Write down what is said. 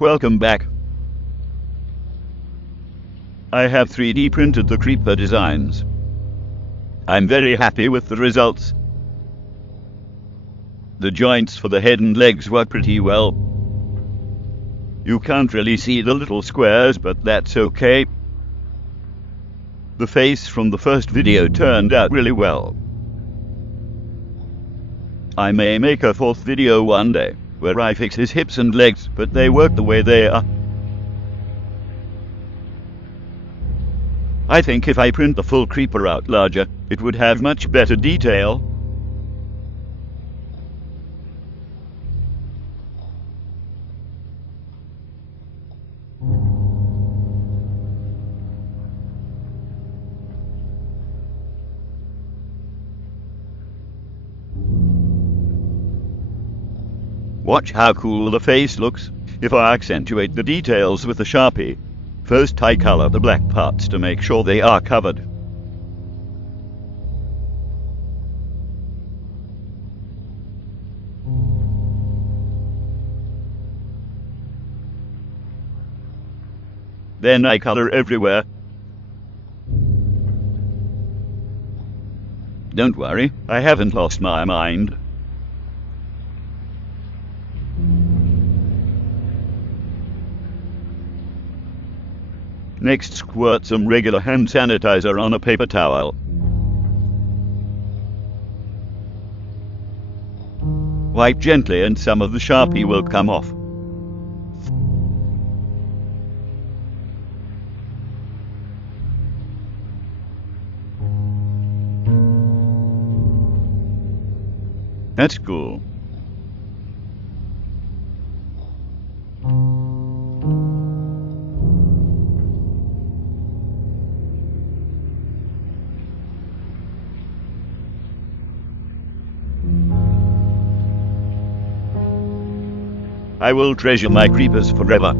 Welcome back. I have 3D printed the creeper designs. I'm very happy with the results. The joints for the head and legs work pretty well. You can't really see the little squares, but that's okay. The face from the first video turned out really well. I may make a 4th video one day, where I fix his hips and legs, but they work the way they are. I think if I print the full creeper out larger, it would have much better detail. Watch how cool the face looks if I accentuate the details with the Sharpie. First I color the black parts to make sure they are covered. Then I color everywhere. Don't worry, I haven't lost my mind. Next, squirt some regular hand sanitizer on a paper towel. Wipe gently and some of the Sharpie will come off. That's cool. I will treasure my creepers forever.